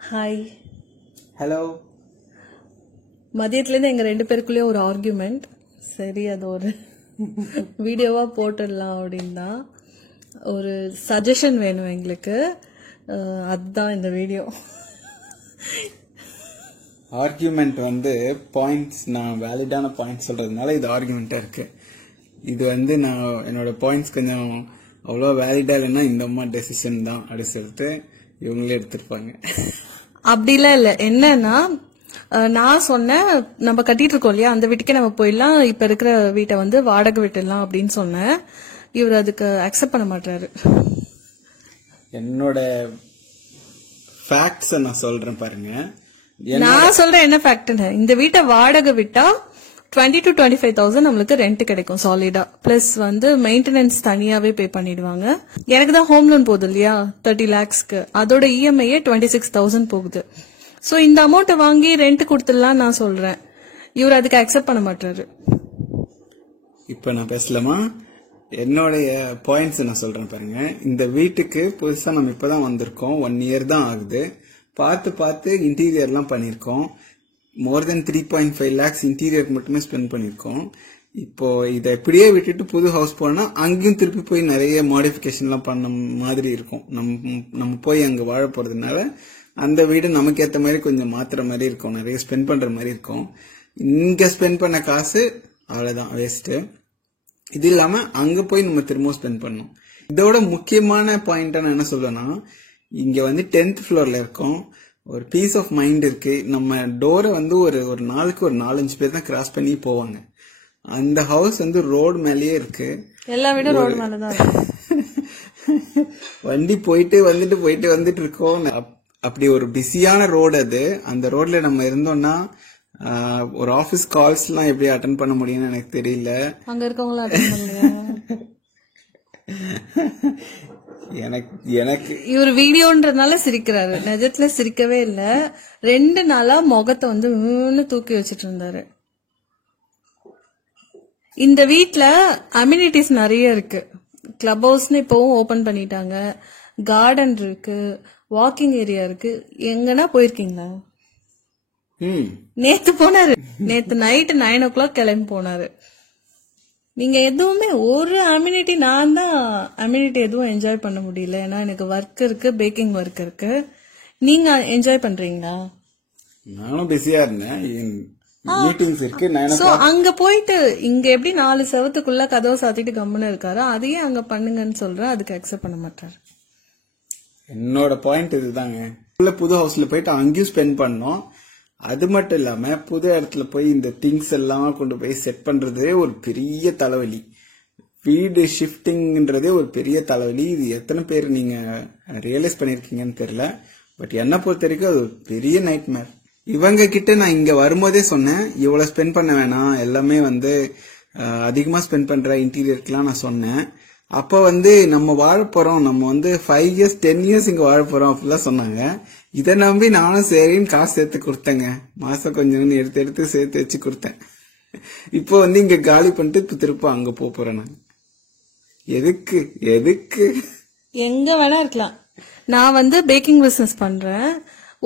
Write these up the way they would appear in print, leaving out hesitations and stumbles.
Hi. Hello. மதியத்துலேருந்து எங்கள் 2 பேருக்குள்ளேயே ஒரு argument. சரி, அது ஒரு வீடியோவாக போட்டுடலாம் அப்படின்னு தான். ஒரு சஜஷன் வேணும் எங்களுக்கு, அதுதான் இந்த வீடியோ. ஆர்கியூமெண்ட் பாயிண்ட்ஸ், நான் வேலிடான பாயிண்ட்ஸ் சொல்றதுனால இது ஆர்கியூமெண்ட்டாக இருக்கு. இது நான் என்னோட பாயிண்ட்ஸ் கொஞ்சம் அவ்வளோ வேலிடா இல்லைன்னா இந்த அம்மா டெசிஷன் தான் அப்படி சொல்லிட்டு இவங்களே எடுத்திருப்பாங்க. அப்படிலாம் இல்லை. என்னன்னா, நான் சொன்னேன் நம்ம கட்டிட்டு இருக்கோம் இல்லையா, அந்த வீட்டுக்கே நம்ம போயிடலாம், இப்ப இருக்கிற வீட்டை வாடகை விட்டுடலாம் அப்படின்னு சொன்னேன். இவர் அதுக்கு அக்செப்ட் பண்ண மாட்டாரு. என்னோட ஃபேக்ட்ஸ் நான் சொல்றேன் பாருங்க. நான் சொல்றேன் என்ன ஃபேக்ட்னு. இந்த வீட்டை வாடகை விட்டா 20 to 25,000 நம்மளுக்கு ரெண்ட் கிடைக்கும் சாலிடா. பிளஸ் மெயின்டெனன்ஸ் தனியாவே பே பண்ணிடுவாங்க. எனக்கு தான் ஹோம் லோன் போகுது இல்லையா 30 lakhsக்கு, அதோட இஎம்ஐயே 26,000 போகுது. சோ இந்த அமௌண்ட்டை வாங்கி ரெண்ட் கொடுத்துடலாம் நான் சொல்றேன். இவர் அதுக்கு அக்செப்ட் பண்ண மாட்டாரு. இப்ப நான் பேசலாமா? என்னோடைய பாயிண்ட்ஸ் நான் சொல்றேன் பாருங்க. இந்த வீட்டுக்கு புதுசா நம்ம இப்பதான் வந்திருக்கோம், 1 year தான் ஆகுது. பார்த்து இன்டீரியர்லாம் பண்ணிருக்கோம். மோர் தென் 3.5 lakhs இன்டீரியருக்கு மட்டுமே ஸ்பெண்ட் பண்ணிருக்கோம். இப்போ இதை இப்படியே விட்டுட்டு புது ஹவுஸ் போனா அங்கேயும் திருப்பி போய் நிறைய மாடிஃபிகேஷன்லாம் பண்ண மாதிரி இருக்கும். நம்ம போய் அங்க வாழ போறதுனால அந்த வீடு நமக்கு ஏற்ற மாதிரி கொஞ்சம் மாத்துற மாதிரி இருக்கும், நிறைய ஸ்பெண்ட் பண்ற மாதிரி இருக்கும். இங்க ஸ்பெண்ட் பண்ண காசு அவ்வளவுதான் வேஸ்ட். இது இல்லாம அங்க போய் நம்ம திரும்பவும் ஸ்பெண்ட் பண்ணணும். இதோட முக்கியமான பாயிண்ட் நான் என்ன சொல்லுவேன்னா, இங்க 10th floorல இருக்கோம், ஒரு பீஸ் ஆஃப் மைண்ட் இருக்கு. நம்ம டோரை ஒரு நாளுக்கு ஒரு 4-5 பேர் தான் கிராஸ் பண்ணி போவாங்க. அந்த ஹவுஸ் ரோடு மேலேயே இருக்கு. எல்லா வீடும் ரோடு மேலதான். வண்டி போயிட்டு வந்துட்டு இருக்கோம். அப்படி ஒரு பிஸியான ரோடு அது. அந்த ரோட்ல நம்ம இருந்தோம்னா ஒரு ஆபீஸ் கால்ஸ் எல்லாம் எப்படி அட்டென்ட் பண்ண முடியும்னு எனக்கு தெரியல. அங்க இருக்கவங்களும் அட்டென்ட் பண்ணலையா? எனக்கு இவர் வீடியோன்றதுனால சிரிக்கிறாரு, நிஜத்துல சிரிக்கவே இல்ல. 2 நாளா முகத்தை தூக்கி வச்சிட்டு இருந்தாரு. இந்த வீட்ல அம்யூனிட்டிஸ் நிறைய இருக்கு. கிளப் ஹவுஸ்னு இப்பவும் ஓபன் பண்ணிட்டாங்க, கார்டன் இருக்கு, வாக்கிங் ஏரியா இருக்கு. எங்கன்னா போயிருக்கீங்களா? நேத்து போனாரு, நேத்து நைட்டு 9 o'clock கிளம்பி போனாரு. நீங்க எதுவுமே ஒரு அம்யூனிட்டி, நான் தான் அம்யூனிட்டி எதுவும் என்ஜாய் பண்ண முடியல. ஏன்னா எனக்கு ஒர்க் இருக்கு, பேக்கிங் ஒர்க் இருக்கு. நீங்க என்ஜாய் பண்றீங்களா? நானும் பிஸியா இருந்தேன், மீட்டிங்ஸ் இருக்கு. சோ அங்க போயிட்டு இங்க எப்படி 4 செவத்துக்குள்ள கதவை சாத்திட்டு கம்முன்னு இருக்காரு, அதையே அங்க பண்ணுங்கன்னு சொல்றேன். அதுக்கு அக்செப்ட் பண்ண மாட்டாரு. என்னோட பாயிண்ட் இதுதாங்க. புது ஹவுஸ்ல போயிட்டு அங்கேயும் ஸ்பெண்ட் பண்ணோம். அது மட்டும் இல்லாம புது இடத்துல போய் இந்த திங்ஸ் எல்லாம் கொண்டு போய் செட் பண்றதே ஒரு பெரிய தலைவலி. வீடு ஷிஃப்டிங்ன்றதே ஒரு பெரிய தலைவலி. இது எத்தனை பேர் நீங்க ரியலைஸ் பண்ணிருக்கீங்கன்னு தெரியல, பட் என்ன பொறுத்த வரைக்கும் அது ஒரு பெரிய நைட்மேர். இவங்க கிட்ட நான் இங்க வரும்போதே சொன்னேன், இவ்வளவு ஸ்பெண்ட் பண்ண வேணாம், எல்லாமே அதிகமா ஸ்பெண்ட் பண்ற இன்டீரியருக்குலாம் நான் சொன்னேன். அப்ப நம்ம வாழ போறோம், நம்ம 5 years 10 years இங்க வாழ போறோம் அப்படிலாம் சொன்னாங்க. இதை நம்பி நானும் சரின்னு காசு சேர்த்து கொடுத்தேங்க. மாசம் கொஞ்சம் எடுத்து சேர்த்து வச்சு கொடுத்தேன். இப்போ இங்க காலி பண்ணிட்டு இப்ப திருப்ப அங்க போறேன். நான் எதுக்கு எங்க வேணா இருக்கலாம். நான் பேக்கிங் பிசினஸ் பண்றேன்.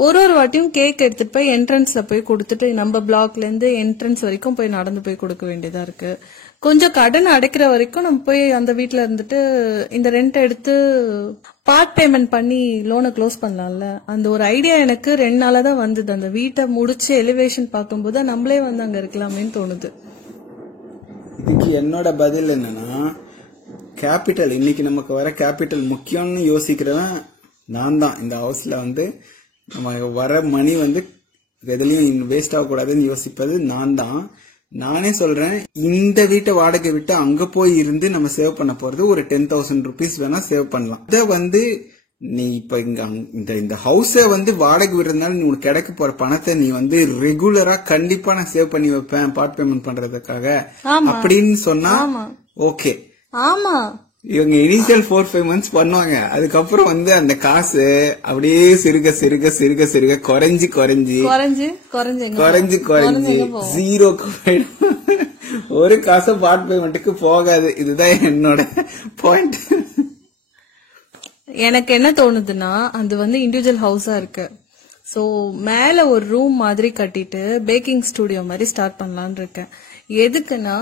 ஒரு வாட்டியும் கேக் எடுத்துட்டு போய் என்ட்ரன்ஸ்ல போய் கொடுத்துட்டு, நம்ம பிளாக்ல இருந்து என்ட்ரன்ஸ் வரைக்கும் போய் நடந்து போய் கொடுக்க வேண்டியதா இருக்கு. கொஞ்சம் கடன் அடைக்கிற வரைக்கும் நம்ம போய் அந்த வீட்டுல இருந்துட்டு இந்த ரெண்ட் எடுத்து பார்ட் பேமெண்ட் பண்ணி லோனை க்ளோஸ் பண்ணலாம்ல. அந்த ஒரு ஐடியா எனக்கு 2 நாளா தான் வந்தது. அந்த வீட்டை முடிச்சு எலிவேஷன் பார்க்கும்போது நம்மளே அங்க இருக்கலாமேன்னு தோணுது. இதுக்கு என்னோட பதில் என்னன்னா, கேபிட்டல், இன்னைக்கு நமக்கு வர கேபிட்டல் முக்கியம்னு யோசிக்கிறவன் நான் தான். இந்த ஹவுஸ்ல நம்ம வர மணி எதுலயும் வேஸ்ட் ஆகக்கூடாதுன்னு யோசிப்பது நான் தான். நானே சொல்றேன், இந்த வீட்டை வாடகை விட்டு அங்க போய் இருந்து நம்ம சேவ் பண்ண போறது ஒரு 10,000 rupees வேணா சேவ் பண்ணலாம். இதை நீ இப்ப இந்த ஹவுஸ வாடகை விடுறதுனால நீ உனக்கு கிடைக்க போற பணத்தை நீ ரெகுலரா கண்டிப்பா நான் சேவ் பண்ணி வைப்பேன் பார்ட் பேமெண்ட் பண்றதுக்காக அப்படின்னு சொன்னா ஓகே. ஆமா, இவங்க இனிஷியல் 4-5 months பண்ணுவாங்க. அதுக்கப்புறம் அந்த காசு அப்படியே சிறுக குறைஞ்சு ஜீரோக்கு போயிடும். ஒரு காசு பார்ட் பேமெண்ட்டுக்கு போகாது. இதுதான் என்னோட பாயிண்ட். எனக்கு என்ன தோணுதுன்னா, அது இண்டிவிஜுவல் ஹவுஸா இருக்கு. சோ மேல ஒரு ரூம் மாதிரி கட்டிட்டு பேக்கிங் ஸ்டுடியோ மாதிரி ஸ்டார்ட் பண்ணலாம்னு இருக்கேன். எதுக்குன்னா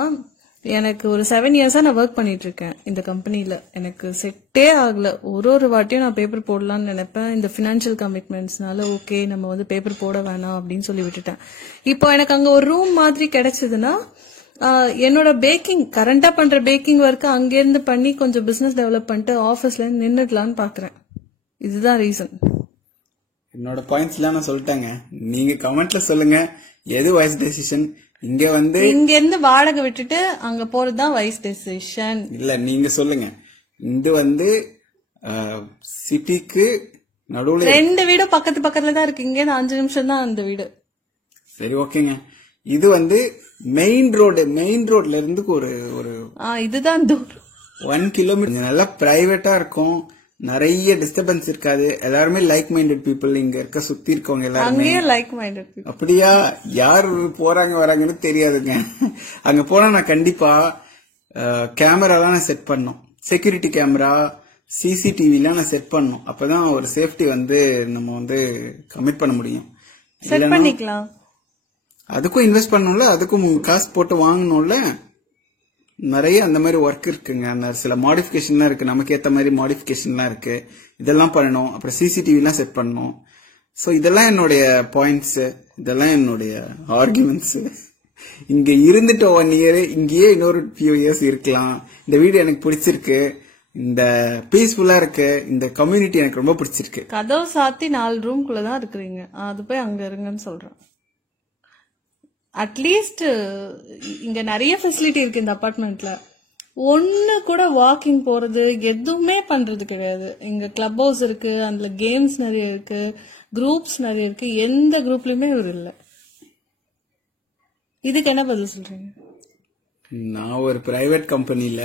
எனக்கு ஒரு 7 இயர்ஸா நான் ஒர்க் பண்ணிட்டு இருக்கேன் இந்த கம்பெனில. எனக்கு செட்டே ஆகல. ஒரு வாட்டியும் நான் பேப்பர் போடலாம்னு நினைப்பேன். இந்த பினான்சியல் கமிட்மெண்ட்ஸ்னால ஓகே நம்ம வந்து பேப்பர் போட வேணாம் அப்படின்னு சொல்லி விட்டுட்டேன். இப்போ எனக்கு அங்க ஒரு ரூம் மாதிரி கிடைச்சதுன்னா என்னோட பேக்கிங் கரண்டா பண்ற பேக்கிங் ஒர்க் அங்கிருந்து பண்ணி கொஞ்சம் பிசினஸ் டெவலப் பண்ணிட்டு ஆபீஸ்ல நின்னுடலான்னு பாக்குறேன். இதுதான் ரீசன். என்னோட பாயிண்ட்ஸ் எல்லாம் நான் சொல்லிட்டேங்க. நீங்க கமெண்ட்ல சொல்லுங்க எது வைஸ் டெசிஷன். இங்க இருந்து வாடகை விட்டுட்டு அங்க போறதுதான் வைஸ் டெசிஷன். இல்ல நீங்க சொல்லுங்க. இது சிட்டிக்கு நடுவுல 2 வீடு பக்கத்துல தான் இருக்கு. இங்க 5 நிமிஷம் தான் அந்த வீடு. சரி ஓகேங்க. இது மெயின் ரோட்ல இருந்து ஒரு இதுதான் 1 கிலோமீட்டர் நல்லா பிரைவேட்டா இருக்கும். நிறைய டிஸ்டர்பன்ஸ் இருக்காது. எல்லாருமே லைக் மைண்டட் பீப்புள். இங்க இருக்க சுத்தி இருக்கவங்க எல்லாருமே லைக் மைண்டட் பீப்புள். அப்படியா? யார் போறாங்க வராங்கன்னு தெரியாதுங்க. அங்க போனா நான் கண்டிப்பா கேமராலாம் நான் செட் பண்ணும். செக்யூரிட்டி கேமரா, சிசிடிவி எல்லாம் நான் செட் பண்ணும். அப்பதான் ஒரு சேஃப்டி நம்ம கமிட் பண்ண முடியும். செட் பண்ணிக்கலாம். அதுக்கும் இன்வெஸ்ட் பண்ணணும்ல, அதுக்கும் காசு போட்டு வாங்கணும்ல. நிறைய அந்த மாதிரி ஒர்க் இருக்குங்க. சில மாடிஃபிகேஷன்லாம் இருக்கு. நமக்கு ஏத்த மாதிரி மாடிஃபிகேஷன்லாம் இருக்கு. இதெல்லாம் பண்ணணும். அப்புறம் சிசிடிவி எல்லாம் செட் பண்ணணும். சோ இதெல்லாம் என்னுடைய பாயிண்ட்ஸ். இதெல்லாம் என்னுடைய ஆர்குமெண்ட்ஸ். இங்க இருந்துட்டு 1 இயர் இங்கேயே இன்னொரு ஃபியூ இயர்ஸ் இருக்கலாம். இந்த வீடு எனக்கு பிடிச்சிருக்கு. இந்த பீஸ்ஃபுல்லா இருக்கு. இந்த கம்யூனிட்டி எனக்கு ரொம்ப பிடிச்சிருக்கு. கதவு சாத்தி 4 ரூம்குள்ளதான் இருக்கிறீங்க. அது போய் அங்க இருங்கன்னு சொல்றேன். அட்லீஸ்ட் இங்க நிறைய ஃபெசிலிட்டி இருக்கு இந்த அபார்ட்மெண்ட்ல. ஒண்ணு கூட வாக்கிங் போறது எதுவுமே பண்றது கிடையாது. இங்க கிளப் ஹவுஸ் இருக்கு, அதுல கேம்ஸ் நிறைய இருக்கு, குரூப்ஸ் நிறைய இருக்கு. எந்த குரூப்லயுமே இவர் இல்ல. இதுக்கு என்ன பதில் சொல்றீங்க? நான் ஒரு பிரைவேட் கம்பெனில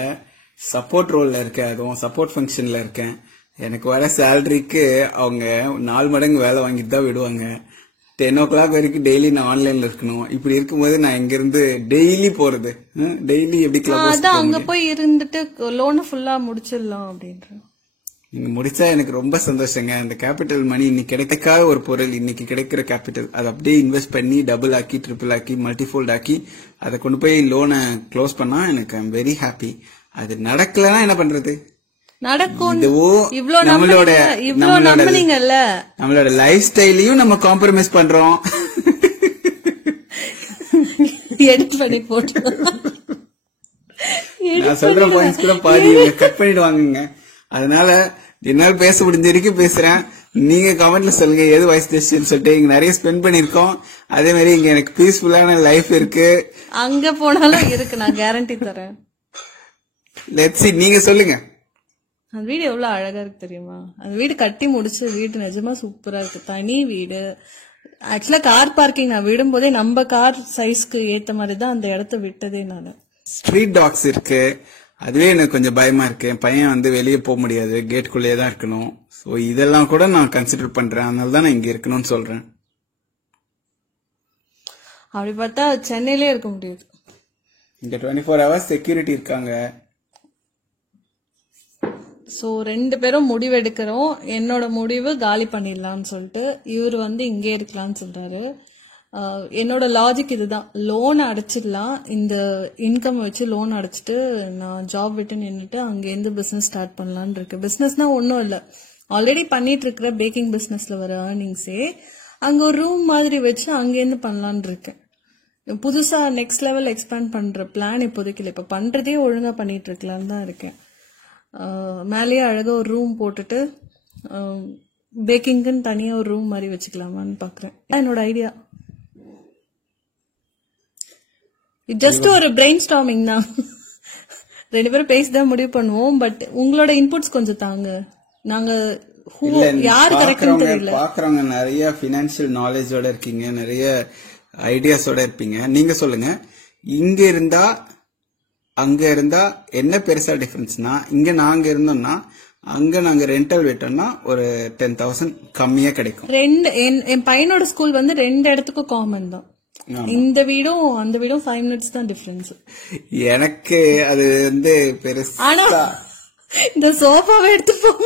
சப்போர்ட் ரோல்ல இருக்கேன். அதுவும் சப்போர்ட் ஃபங்க்ஷன்ல இருக்கேன். எனக்கு வர சேலரிக்கு அவங்க 4 மடங்கு வேலை வாங்கிட்டு தான் விடுவாங்க. 10 o'clock வரைக்கும் டெய்லி நான் ஆன்லைன்ல இருக்கணும். இப்படி இருக்கும்போது நான் இங்க இருந்து டெய்லி போறது, டெய்லி எப்படி கிளப் அங்க போய் இருந்துட்டு லோன் ஃபுல்லா முடிச்சிடலாம் அப்படின்ற. நீங்க முடிச்சா எனக்கு ரொம்ப சந்தோஷங்க. அந்த கேபிட்டல் மணி இன்னைக்கு கிடைக்காத ஒரு பொருள், இன்னைக்கு கிடைக்கிற கேபிட்டல் அதை அப்படியே இன்வெஸ்ட் பண்ணி டபுள் ஆக்கி, ட்ரிபிள் ஆக்கி, மல்டிஃபோல்ட் ஆக்கி அதை கொண்டு போய் லோனை க்ளோஸ் பண்ணா எனக்கு ஐம் வெரி ஹாப்பி. அது நடக்கலன்னா என்ன பண்றது? நடக்கும். நம்மளோட லைஃப் ஸ்டைலையும் நம்ம காம்ப்ரமைஸ் பண்றோம். எடிட் பண்ணி போட்டு நான் சொல்ற பாயிண்ட்ஸ் கூட பாதி கட் பண்ணிடுவாங்க. அதனால என்னால பேச முடிஞ்ச வரைக்கும் பேசுறேன். நீங்க கமெண்ட்ல சொல்லுங்க எது வைஸ் டெசிஷன் சொல்லிட்டு. இங்க நிறைய ஸ்பெண்ட் பண்ணிருக்கோம். அதே மாதிரி இங்க எனக்கு பீஸ்ஃபுல்லான லைஃப் இருக்கு. அங்க போனாலும் இருக்கு, நான் கேரண்டி தரேன். லெட்ஸ் see, நீங்க சொல்லுங்க. அந்த வீடு எவ்வளவு அழகா இருக்கு தெரியுமா? அந்த வீடு கட்டி முடிச்ச வீடு நிஜமா சூப்பரா இருக்கு. தனி வீடு. ஆக்சுவலா கார் பார்க்கிங் நான் விடும் போதே நம்ம கார் சைஸ்க்கு ஏத்த மாதிரி தான் அந்த இடத்த விட்டதே. நான் ஸ்ட்ரீட் டாக்ஸ் இருக்கு. அதுவே எனக்கு கொஞ்சம் பயமா இருக்கு. என் பையன் வெளியே போக முடியாது, கேட்டுக்குள்ளேயே தான் இருக்கணும். சோ இதெல்லாம் கூட நான் கன்சிடர் பண்றேன். அதனால தான் நான் இங்க இருக்கணும்னு சொல்றேன். அப்படி பார்த்தா சென்னையிலே இருக்க முடியாது. இங்க 24 hours செக்யூரிட்டி இருக்காங்க. சோ 2 பேரும் முடிவு எடுக்கிறோம். என்னோட முடிவு காலி பண்ணிடலாம்னு சொல்லிட்டு, இவர் இங்கே இருக்கலாம்னு சொல்றாரு. என்னோட லாஜிக் இதுதான். லோன் அடைச்சிடலாம், இந்த இன்கம் வச்சு லோன் அடைச்சிட்டு நான் ஜாப் விட்டு நின்றுட்டு அங்கேருந்து பிசினஸ் ஸ்டார்ட் பண்ணலான்னு இருக்கு. பிசினஸ்னா ஒன்றும் இல்லை, ஆல்ரெடி பண்ணிட்டு இருக்கிற பேக்கிங் பிசினஸ்ல வர ஏர்னிங்ஸே அங்க ஒரு ரூம் மாதிரி வச்சு அங்கேருந்து பண்ணலான்னு இருக்கேன். புதுசா நெக்ஸ்ட் லெவல் எக்ஸ்பேண்ட் பண்ற பிளான் இப்போதைக்கு இல்லை. இப்ப பண்றதே ஒழுங்கா பண்ணிட்டு இருக்கலான்னு தான் இருக்கேன். மேலேயே அழகா ஒரு ரூம் போட்டுட்டு பேக்கிங்க்குன்னு தனியா ஒரு ரூம் மாதிரி வச்சுக்கலாமான்னு பாக்குறேன். என்னோட ஐடியா ஜஸ்ட் ஒரு பிரெயின் ஸ்டார்மிங் தான். 2 பேரும் பேசிதான் முடிவு பண்ணுவோம். பட் உங்களோட இன்புட்ஸ் கொஞ்சம் தாங்க. நாங்க யார் கரெக்ட்னு தெரியல. பாக்குறவங்க நிறைய பினான்சியல் நாலேஜோட இருக்கீங்க, நிறைய ஐடியாஸோட இருப்பீங்க. நீங்க சொல்லுங்க, இங்க இருந்தா அங்க இருந்தா என்ன பெருசா டிஃபரன்ஸ்னா, இங்க நாங்க இருந்தோம்னா அங்க நாங்க ரெண்டல் விட்டோம்னா ஒரு 10,000 கம்மியா கிடைக்கும். என் பையனோட ஸ்கூல் 2 இடத்துக்கும் காமன் தான். இந்த வீடும் அந்த வீடும் 5 minutes தான் டிஃபரன்ஸ். எனக்கு அது பெருசா. ஆனா இந்த சோஃபாவை எடுத்து போக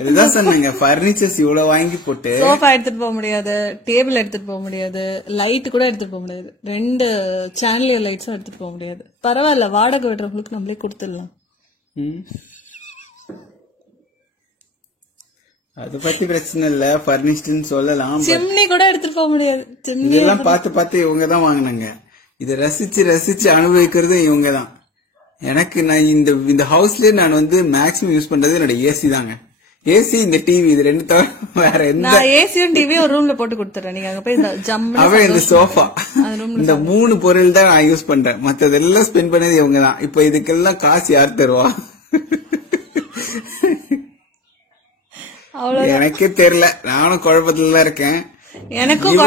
அதுதான் சொன்னேங்க, பர்னிச்சர்ஸ் இவ்வளவு வாங்கி போட்டு சோஃபா எடுத்துட்டு போக முடியாது, டேபிள் எடுத்துட்டு போக முடியாது, லைட் கூட எடுத்துட்டு போக முடியாது, 2 சாண்டிலியர் லைட்ஸும் எடுத்துட்டு போக முடியாது. பரவாயில்ல, வாடகை விடுறவங்களுக்கு நம்மளே கொடுத்துடலாம். அது பத்தி பிரச்சனை இல்ல, பர்னிஷ்டுன்னு சொல்லலாம். சிம்னி கூட எடுத்துட்டு போக முடியாது. இதெல்லாம் பார்த்து பார்த்து இவங்க தான் வாங்கினாங்க. இதை ரசிச்சு ரசிச்சு அனுபவிக்கிறது இவங்க தான். எனக்கு நான் இந்த ஹவுஸ்லயே நான் வந்து மேக்ஸிமம் யூஸ் பண்றது என்னோட ஏசி தாங்க. ஏசி, இந்த டிவி, இது 2 தவிர வேற எந்த. ஏசியும் டிவியும் ஒரு ரூம்ல போட்டு கொடுத்துறேன். நீங்க அங்க போய் இந்த சோஃபா, இந்த 3 பொருள் தான் நான் யூஸ் பண்றேன். மத்ததெல்லாம் ஸ்பெண்ட் பண்ணது இவங்க தான். இப்ப இதுக்கெல்லாம் காசு யார் தருவா? எனக்கே தெரியல, நானும் குழப்பத்துல தான் இருக்கேன். எனக்கும்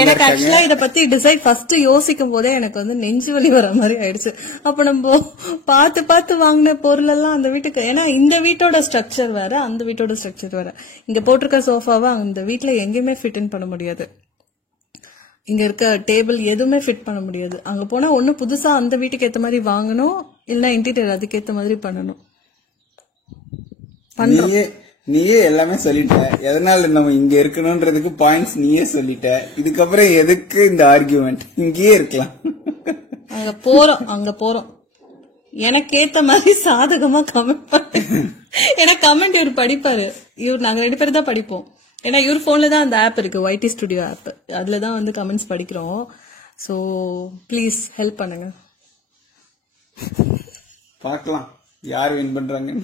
எனக்கு ஆக்சுவலா இத பத்தி டிசைட் ஃபர்ஸ்ட் யோசிக்கும் போதே எனக்கு வந்து நெஞ்சு வலி வர மாதிரி ஆயிடுச்சு. அப்ப நம்ம பார்த்து பார்த்து வாங்கின பொருள் எல்லாம் அந்த வீட்டுக்கு, ஏன்னா இந்த வீட்டோட ஸ்ட்ரக்சர் வேற, அந்த வீட்டோட ஸ்ட்ரக்சர் வேற. இங்க போட்டிருக்க சோஃபாவை அந்த வீட்டுல எங்கேயுமே ஃபிட் இன் பண்ண முடியாது. இங்க இருக்க டேபிள் எதுவுமே ஃபிட் பண்ண முடியாது. அங்க போனா ஒண்ணு புதுசா அந்த வீட்டுக்கு ஏத்த மாதிரி வாங்கணும், இல்ல இன்டீரியர் அதுக்கு ஏத்த மாதிரி பண்ணணும். நீயே எல்லாமே சொல்லிட்ட. எதனால நம்ம இங்க இருக்கணும்ன்றதுக்கு பாயிண்ட்ஸ் நீயே சொல்லிட்ட. இதுக்கப்புறம் எதுக்கு இந்த ஆர்கியூமெண்ட்? இங்கேயே இருக்கலாம். அங்க போறோம் எனக்கு ஏத்த மாதிரி சாதகமா கமெண்ட் பண்ண. ஏன்னா கமெண்ட் இவர் படிப்பாரு, நாங்க 2 பேரும் தான் படிப்போம். ஏன்னா இவர் போன்ல தான் அந்த ஆப் இருக்கு, YT ஸ்டுடியோ ஆப், அதுலதான் வந்து கமெண்ட்ஸ் படிக்கிறோம். சோ ப்ளீஸ் ஹெல்ப் பண்ணுங்க. பார்க்கலாம் யார் வின் பண்றாங்க.